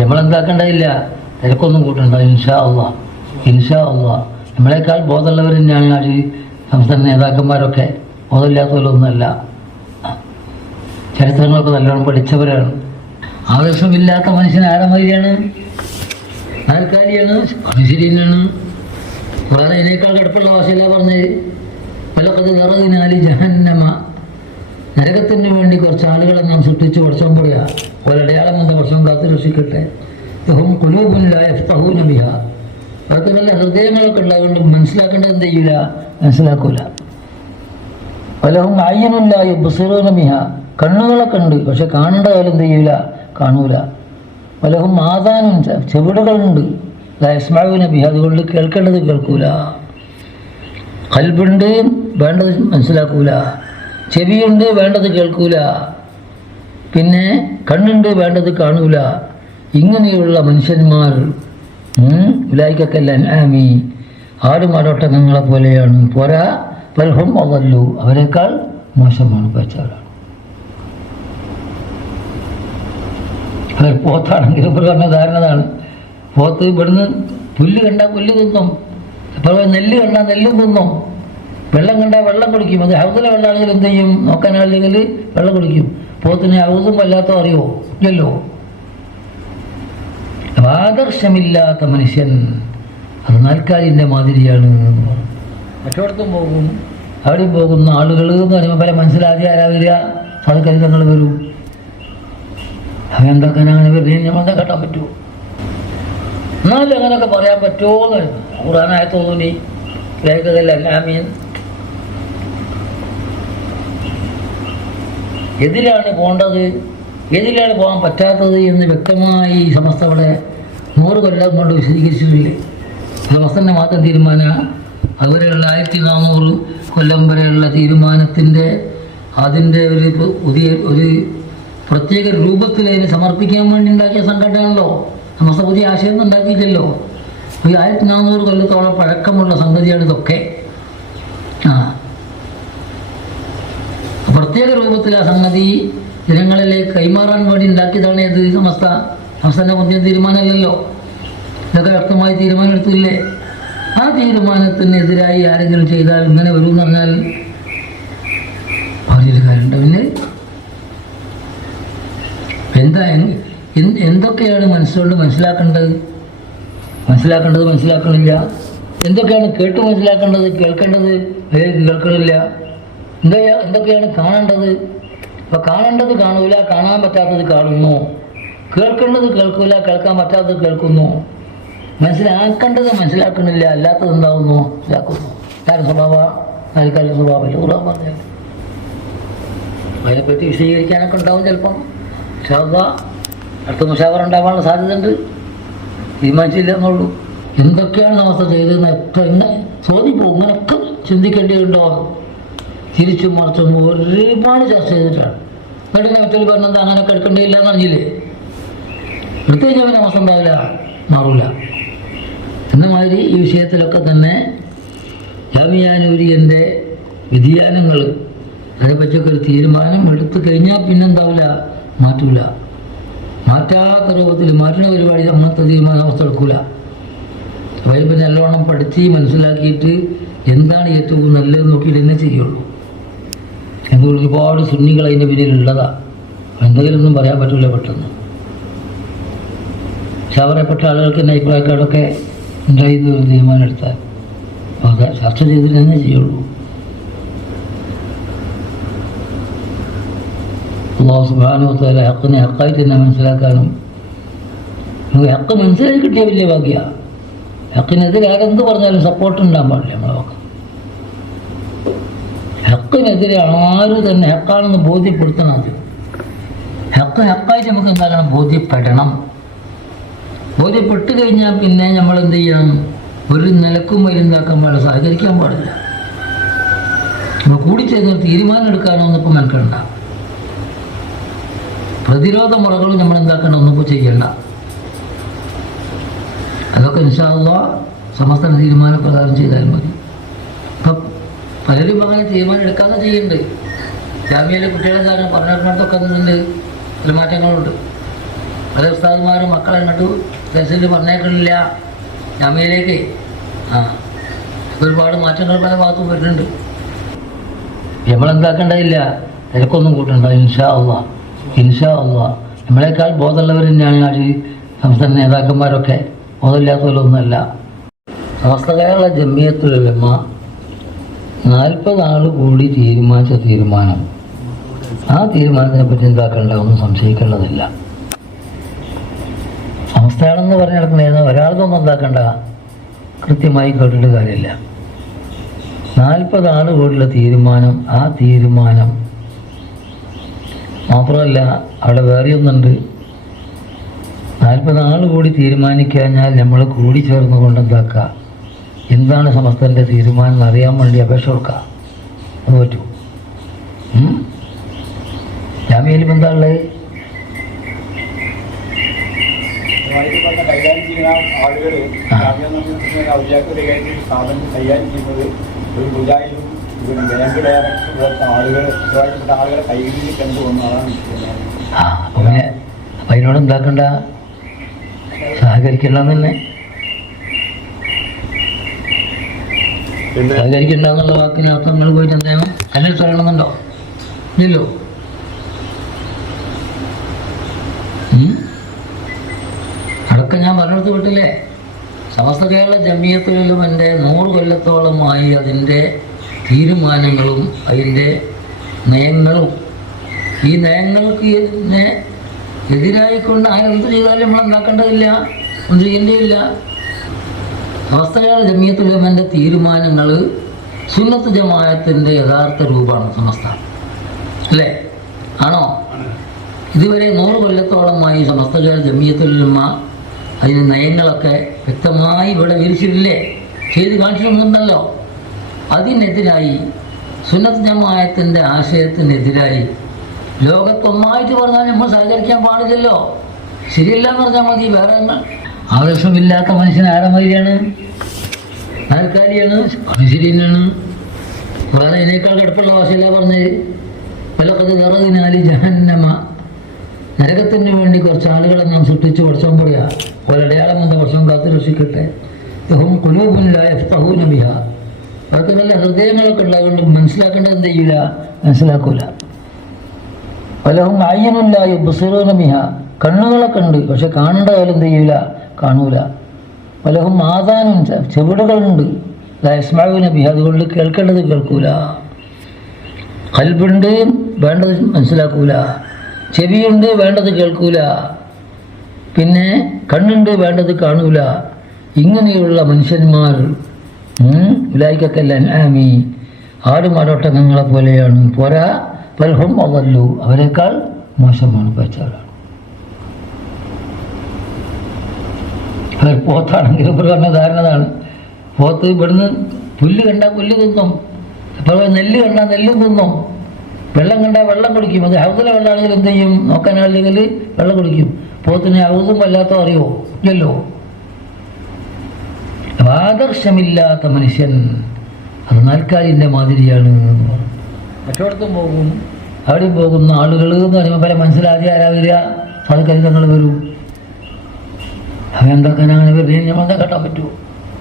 നമ്മളെന്താക്കേണ്ടതില്ല തിരക്കൊന്നും കൂട്ടണ്ട ഇൻഷാ അള്ളാ ഇൻഷാ അള്ളാ നമ്മളെക്കാൾ ബോധമുള്ളവർ തന്നെയാണ് ആ സംസ്ഥാന നേതാക്കന്മാരൊക്കെ. ബോധമില്ലാത്തവരൊന്നുമല്ല. ചരിത്രങ്ങളൊക്കെ നല്ലോണം പഠിച്ചവരാണ്. ആവേശമില്ലാത്ത മനുഷ്യൻ ആരാ മതിയാണ് നാൽക്കാലിയാണ് അത് വേറെ അതിനേക്കാൾ കിടപ്പുള്ള ഭാഷയിലാണ് പറഞ്ഞത്. പലക്കത് നിറകിനാലി ജഹന്നമ. നരകത്തിന് വേണ്ടി കുറച്ച് ആളുകളെ നാം സൃഷ്ടിച്ച് വർഷം പറയാ. ഒരടയാളം എന്ന വർഷം കാത്തു രക്ഷിക്കട്ടെ? അവർക്ക് നല്ല ഹൃദയങ്ങളൊക്കെ ഉള്ളതുകൊണ്ട് മനസ്സിലാക്കേണ്ടത് എന്ത് ചെയ്യൂല? മനസ്സിലാക്കൂല. പലഹും ആയ്യനില്ലായ ബുസറൂന ബിഹ. കണ്ണുകളൊക്കെ ഉണ്ട് പക്ഷെ കാണേണ്ട എന്ത് ചെയ്യൂല? കാണൂല. പലഹും ആദാനും ചെവിടുകളുണ്ട്. ലയസ്മാവിന ബിഹ. അതുകൊണ്ട് കേൾക്കേണ്ടത് കേൾക്കൂല. കൽബുണ്ട് വേണ്ടത് മനസ്സിലാക്കൂല. ചെവിയുണ്ട് വേണ്ടത് കേൾക്കൂല. പിന്നെ കണ്ണുണ്ട് വേണ്ടത് കാണൂല. ഇങ്ങനെയുള്ള മനുഷ്യന്മാർ ഉലായിക്കല്ലാമി ആടുമാടോട്ടങ്ങളെ പോലെയാണ്. പോരാ പൽഹം അതല്ലു അവരെക്കാൾ മോശമാണ് പച്ചവരാണ്. അവർ പോത്താണെങ്കിൽ ഇവർ പറഞ്ഞ ധാരണതാണ്. പോത്ത് ഇവിടുന്ന് പുല്ല് കണ്ടാൽ പുല്ല് തിന്നും. അപ്പോൾ നെല്ല് കണ്ടാൽ നെല്ലും തിന്നും. വെള്ളം കണ്ടാൽ വെള്ളം കുടിക്കും. അത് ഹൗസിലെ വെള്ളമാണെങ്കിൽ എന്ത് ചെയ്യും? നോക്കാനാണെങ്കിൽ വെള്ളം കുടിക്കും. പോത്തിന് ഹൗസും വല്ലാത്തോ അറിയോ? ഇല്ലല്ലോ. ആദർശമില്ലാത്ത മനുഷ്യൻ അത് നാൽക്കാലിന്റെ മാതിരിയാണ് മറ്റോടത്തും പോകും. അവിടെ പോകുന്ന ആളുകൾ എന്ന് പറയുമ്പോൾ പല മനസ്സിലാദ്യം ആരാ വരിക? സദക്കരിതങ്ങൾ വരും. അവൻ എന്താക്കാൻ അങ്ങനെ വരുന്നത് നമ്മളെന്താ കേട്ടാൻ പറ്റുമോ? എന്നാലും അങ്ങനെയൊക്കെ പറയാൻ പറ്റുമോ എന്ന് ഖുറാനായ തോന്നി ലേഖകല്ല അല്ലാമീൻ എതിലാണ് പോകേണ്ടത് എതിലാണ് പോകാൻ പറ്റാത്തത് എന്ന് വ്യക്തമായി ഈ സമസ്ത അവിടെ നൂറ് കൊല്ലം കൊണ്ട് വിശദീകരിച്ചിട്ടില്ലേ? സമസ്തന്റെ മാത്രം തീരുമാന അതുവരെയുള്ള ആയിരത്തി നാനൂറ് കൊല്ലം വരെയുള്ള തീരുമാനത്തിന്റെ അതിന്റെ ഒരു പുതിയ ഒരു പ്രത്യേക രൂപത്തിൽ അതിനെ സമർപ്പിക്കാൻ വേണ്ടി ഉണ്ടാക്കിയ സംഘടനയാണല്ലോ. സമസ്ത പുതിയ ആശയമൊന്നും ഉണ്ടാക്കിയില്ലല്ലോ. ഈ ആയിരത്തി നാനൂറ് കൊല്ലത്തോളം പഴക്കമുള്ള സംഗതിയാണ് ഇതൊക്കെ ആ പ്രത്യേക രൂപത്തിൽ ആ സംഗതി. ജനങ്ങളിലേക്ക് കൈമാറാൻ വേണ്ടി ഉണ്ടാക്കിയതാണ് ഏത് സമസ്ത? സംസ്ഥാന പുതിയ തീരുമാനമല്ലല്ലോ. ഇതൊക്കെ വ്യക്തമായി തീരുമാനമെടുത്തില്ലേ? ആ തീരുമാനത്തിനെതിരായി ആരെങ്കിലും ചെയ്താൽ ഇങ്ങനെ വരും എന്ന് പറഞ്ഞാൽ പറഞ്ഞൊരു കാര്യമുണ്ട്. പിന്നെ എന്താ എന്തൊക്കെയാണ് മനസ്സുകൊണ്ട് മനസ്സിലാക്കേണ്ടത്? മനസ്സിലാക്കേണ്ടത് മനസ്സിലാക്കണില്ല. എന്തൊക്കെയാണ് കേട്ട് മനസ്സിലാക്കേണ്ടത്? കേൾക്കേണ്ടത്? കേൾക്കണില്ല. എന്താ എന്തൊക്കെയാണ് കാണേണ്ടത്? ഇപ്പൊ കാണേണ്ടത് കാണൂല കാണാൻ പറ്റാത്തത് കാണുന്നു. കേൾക്കേണ്ടത് കേൾക്കൂല കേൾക്കാൻ പറ്റാത്തത് കേൾക്കുന്നു. മനസ്സിലാക്കേണ്ടത് മനസ്സിലാക്കണില്ല അല്ലാത്തത് എന്താവുന്നു? മനസ്സിലാക്കുന്നു കാര്യം സ്വഭാവ ആൾക്കാരുടെ സ്വഭാവമല്ല? ഉറവ് പറഞ്ഞത്. അതിനെപ്പറ്റി വിശദീകരിക്കാനൊക്കെ ഉണ്ടാവും ചിലപ്പം. ശവ അടുത്ത മുഷാവർ ഉണ്ടാവാനുള്ള സാധ്യതയുണ്ട്. തീരുമാനിച്ചില്ല എന്നുള്ളൂ എന്തൊക്കെയാണ് അവസ്ഥ ചെയ്തതെന്ന് എത്ര എങ്ങനെ ചോദിപ്പോ ഇങ്ങനൊക്കെ ചിന്തിക്കേണ്ടിയുണ്ടോ തിരിച്ചും മറിച്ചും ഒരുപാട് ചർച്ച ചെയ്തിട്ടാണ് എന്നിട്ട് മറ്റൊരു പറഞ്ഞത് അങ്ങനെ എടുക്കേണ്ടിയില്ല എന്ന് പറഞ്ഞില്ലേ? എടുത്തു കഴിഞ്ഞാൽ പിന്നെ അവസ്ഥ ഉണ്ടാവില്ല മാറൂല. എന്ന മാതിരി ഈ വിഷയത്തിലൊക്കെ തന്നെ ജാമിയാനൂരിയന്റെ വ്യതിയാനങ്ങൾ അതിനെപ്പറ്റിയൊക്കെ ഒരു തീരുമാനം എടുത്തു കഴിഞ്ഞാൽ പിന്നെന്താവില്ല മാറ്റൂല. മാറ്റാത്ത രൂപത്തിൽ മാറ്റുന്ന പരിപാടി അങ്ങനത്തെ തീരുമാനം അവസ്ഥ എടുക്കൂല. പിന്നെ നല്ലവണ്ണം പഠിച്ച് മനസ്സിലാക്കിയിട്ട് എന്താണ് ഏറ്റവും നല്ലത് നോക്കിയിട്ട് എന്നെ ചെയ്യുള്ളൂ. എന്നാൽ ഒരുപാട് സുന്നികൾ അതിന്റെ പിന്നിലുള്ളതാണ് എന്തെങ്കിലുമൊന്നും പറയാൻ പറ്റില്ല പെട്ടെന്ന്. പക്ഷെ പറയപ്പെട്ട ആളുകൾക്ക് തന്നെ അഭിപ്രായക്കാരൊക്കെ ഉണ്ടായിരുന്നു ഒരു തീരുമാനം എടുത്താൽ. അപ്പോൾ അത് ചർച്ച ചെയ്തിട്ട് തന്നെ ചെയ്യുള്ളൂ. അള്ളാഹു സുബാനുവത്താല ഹക്കിനെ ഹക്കായിട്ട് തന്നെ മനസ്സിലാക്കാനും നമുക്ക് ഹക്ക് മനസ്സിലാക്കി കിട്ടിയ വലിയ ഭാഗ്യ ഹക്കിനെതിരെ ആരെന്ത് പറഞ്ഞാലും സപ്പോർട്ട് ഉണ്ടാകാൻ പാടില്ല നമ്മളെ പക്കം ഹക്കിനെതിരെ ആരും തന്നെ ഹക്കാണെന്ന് ബോധ്യപ്പെടുത്തണം അത് ഹക്ക് ഹക്കായിട്ട് നമുക്ക് എന്താകണം ബോധ്യപ്പെടണം. ബോധ്യപ്പെട്ട് കഴിഞ്ഞാൽ പിന്നെ നമ്മൾ എന്ത് ചെയ്യണം? ഒരു നിലക്കും മരുന്നാക്കാൻ പാടില്ല സഹകരിക്കാൻ പാടില്ല. നമ്മൾ കൂടി ചേർന്ന് തീരുമാനം എടുക്കാനോ ഒന്നിപ്പോൾ മെനക്കെടണ്ട. പ്രതിരോധ മുറകളും നമ്മൾ എന്താക്കണം ഒന്നിപ്പോൾ ചെയ്യണ്ട. അതൊക്കെ നിശാള്ള സമസ്ത തീരുമാനപ്രകാരം ചെയ്താൽ മതി. പലരും അങ്ങനെ തീരുമാനം എടുക്കാതെ ചെയ്യുന്നുണ്ട്. ജാമ്യയിലെ കുട്ടികളെ കാരണം പറഞ്ഞിടത്തൊക്കെ അതിനുണ്ട് പെരുമാറ്റങ്ങളുണ്ട് പല ഉസ്താദന്മാരും മക്കളെ കണ്ടു. ദർശനത്തിൽ പറഞ്ഞേക്കണില്ല. ജാമ്യയിലേക്ക്. ആ. ഒരുപാട് മാറ്റങ്ങൾ പല ഭാഗത്തും വരുന്നുണ്ട്. നമ്മളെന്താക്കേണ്ടതില്ല? തിരക്കൊന്നും കൂട്ടണ്ട. ഇൻഷാ അള്ളാ ഇൻഷാ അള്ളാ നമ്മളെക്കാൾ ബോധമുള്ളവർ തന്നെയാണ് ഈ സംസ്ഥാന നേതാക്കന്മാരൊക്കെ. ബോധമില്ലാത്തവരൊന്നുമല്ല. സമസ്ത കേരള ജമ്മിയത്തുലമ നാൽപ്പത് ആൾ കൂടി തീരുമാനിച്ച തീരുമാനം. ആ തീരുമാനത്തിനെ പറ്റി എന്താക്കേണ്ട ഒന്നും സംശയിക്കേണ്ടതില്ല. സംസ്ഥാനം പറഞ്ഞ് നടക്കുന്ന ഒരാൾക്കൊന്നും എന്താക്കണ്ട കൃത്യമായി കേട്ടിട്ട് കാര്യമില്ല. നാൽപ്പത് ആൾ കൂടിയുള്ള തീരുമാനം ആ തീരുമാനം മാത്രമല്ല അവിടെ വേറെ ഒന്നുണ്ട്. നാൽപ്പത് ആൾ കൂടി തീരുമാനിക്കഴിഞ്ഞാൽ നമ്മൾ കൂടി ചേർന്നുകൊണ്ട് എന്താക്കുക എന്താണ് സമസ്തന്റെ തീരുമാനം എന്ന് അറിയാൻ വേണ്ടി അപേക്ഷ കൊടുക്കുക അത് പറ്റൂ? ജാമ്യയിൽ എന്താ ഉള്ളത്? അതിനോട് എന്താക്കണ്ട? ചെയ്യുന്ന ആളുകൾ സഹകരിക്കണ്ട വാക്കിന് അർത്ഥം നിങ്ങൾ പോയിട്ട് എന്തായാലും അനിൽ പറയണമെന്നുണ്ടോ? ഇല്ലല്ലോ. അടക്കം ഞാൻ പറഞ്ഞെടുത്ത് വിട്ടില്ലേ? സമസ്ത കേരള ജമിയത്തുലുമന്റെ നൂറ് കൊല്ലത്തോളമായി അതിന്റെ തീരുമാനങ്ങളും അതിന്റെ നയങ്ങളും. ഈ നയങ്ങൾക്ക് എതിരായിക്കൊണ്ട് ആരെന്ത് ചെയ്താലും നമ്മൾ ഉണ്ടാക്കേണ്ടതില്ല. ഒന്നും സമസ്തകാല ജമിയത്തുലമന്റെ തീരുമാനങ്ങൾ സുന്നത്ത് ജമായത്തിന്റെ യഥാർത്ഥ രൂപമാണ് സമസ്ത. അല്ലേ? ആണോ? ഇതുവരെ നൂറ് കൊല്ലത്തോളമായി സമസ്തകാല ജമിയത്തുലമ അതിന് നയങ്ങളൊക്കെ വ്യക്തമായി ഇവിടെ വിരിച്ചിട്ടില്ലേ ചെയ്ത് കാണിച്ചിട്ടുണ്ടല്ലോ അതിനെതിരായി സുന്നത്ത് ജമായത്തിന്റെ ആശയത്തിനെതിരായി ലോകത്തൊന്നായിട്ട് പറഞ്ഞാൽ നമ്മൾ സഹകരിക്കാൻ പാടില്ലല്ലോ. ശരിയല്ല എന്ന് പറഞ്ഞാൽ മതി. വേറെ. ആവശ്യമില്ലാത്ത മനുഷ്യൻ ആരെ മാതിരിയാണ് ആൾക്കാരിയാണ് മനുഷ്യരിനാണ് വേറെ ഇതിനേക്കാൾ കിടപ്പുള്ള ഭാഷയില്ല പറഞ്ഞത്. പലക്കത് നിറകിനാലി ജഹന്നമ. നരകത്തിന് വേണ്ടി കുറച്ച് ആളുകളെ നാം സൃഷ്ടിച്ച് വർഷം പറയാ ഒരടയാളം എന്താ? വർഷം കാത്തു രക്ഷിക്കട്ടെ. യഹും കുലൂബുനിലായ അവർക്ക് നല്ല ഹൃദയങ്ങളൊക്കെ ഉള്ളതുകൊണ്ട് മനസ്സിലാക്കേണ്ടത് എന്ത് ചെയ്യില്ല മനസ്സിലാക്കൂല. പലവും അയ്യനുണ്ടായി ബുസറൂനമിഹ കണ്ണുകളൊക്കെ ഉണ്ട് പക്ഷെ കാണേണ്ട കാലം എന്ത് ചെയ്യൂല? കാണൂല. പലഹും ആദാനും ചെവിടുകളുണ്ട്. ലസ്മാവിന ബിഹ അതുകൊണ്ട് കേൾക്കേണ്ടത് കേൾക്കൂല. കൽബുണ്ട് വേണ്ടത് മനസ്സിലാക്കൂല. ചെവിയുണ്ട് വേണ്ടത് കേൾക്കൂല. പിന്നെ കണ്ണുണ്ട് വേണ്ടത് കാണൂല. ഇങ്ങനെയുള്ള മനുഷ്യന്മാർ ഉലായിക്കല്ല ആമി ആടുമാടോട്ടങ്ങളെ പോലെയാണ്. പോരാ പലഹും അതല്ലു അവരെക്കാൾ മോശമാണ് പച്ചവരാണ് അവർ പോത്താണെങ്കിൽ ഇവർ പറഞ്ഞ ധാരണതാണ്. പോത്ത് ഇവിടുന്ന് പുല്ല് കണ്ടാൽ പുല്ല് തിന്നും. ഇപ്പോൾ നെല്ല് കണ്ടാൽ നെല്ലും തിന്നും. വെള്ളം കണ്ടാൽ വെള്ളം കുടിക്കും. അത് ഹൗസിലെ വെള്ളമാണെങ്കിൽ എന്ത് ചെയ്യും? നോക്കാനാണെങ്കിൽ വെള്ളം കുടിക്കും. പോത്തിന് ഹൗസും വല്ലാത്തോ അറിയോ? ഇല്ലല്ലോ. ആദർശമില്ലാത്ത മനുഷ്യൻ അത് നാൽക്കാലിന്റെ മാതിരിയാണ് എന്ന് പറഞ്ഞു. മറ്റിടത്തും പോകും. അവിടെ പോകുന്ന ആളുകൾ എന്ന് പറയുമ്പോൾ പല മനസ്സിലാക്കി ആരാ വരിക? സാധുക്കരിതങ്ങൾ വരും. അവൻ അങ്ങനെ വെറുതെ എന്താ കെട്ടാൻ പറ്റുമോ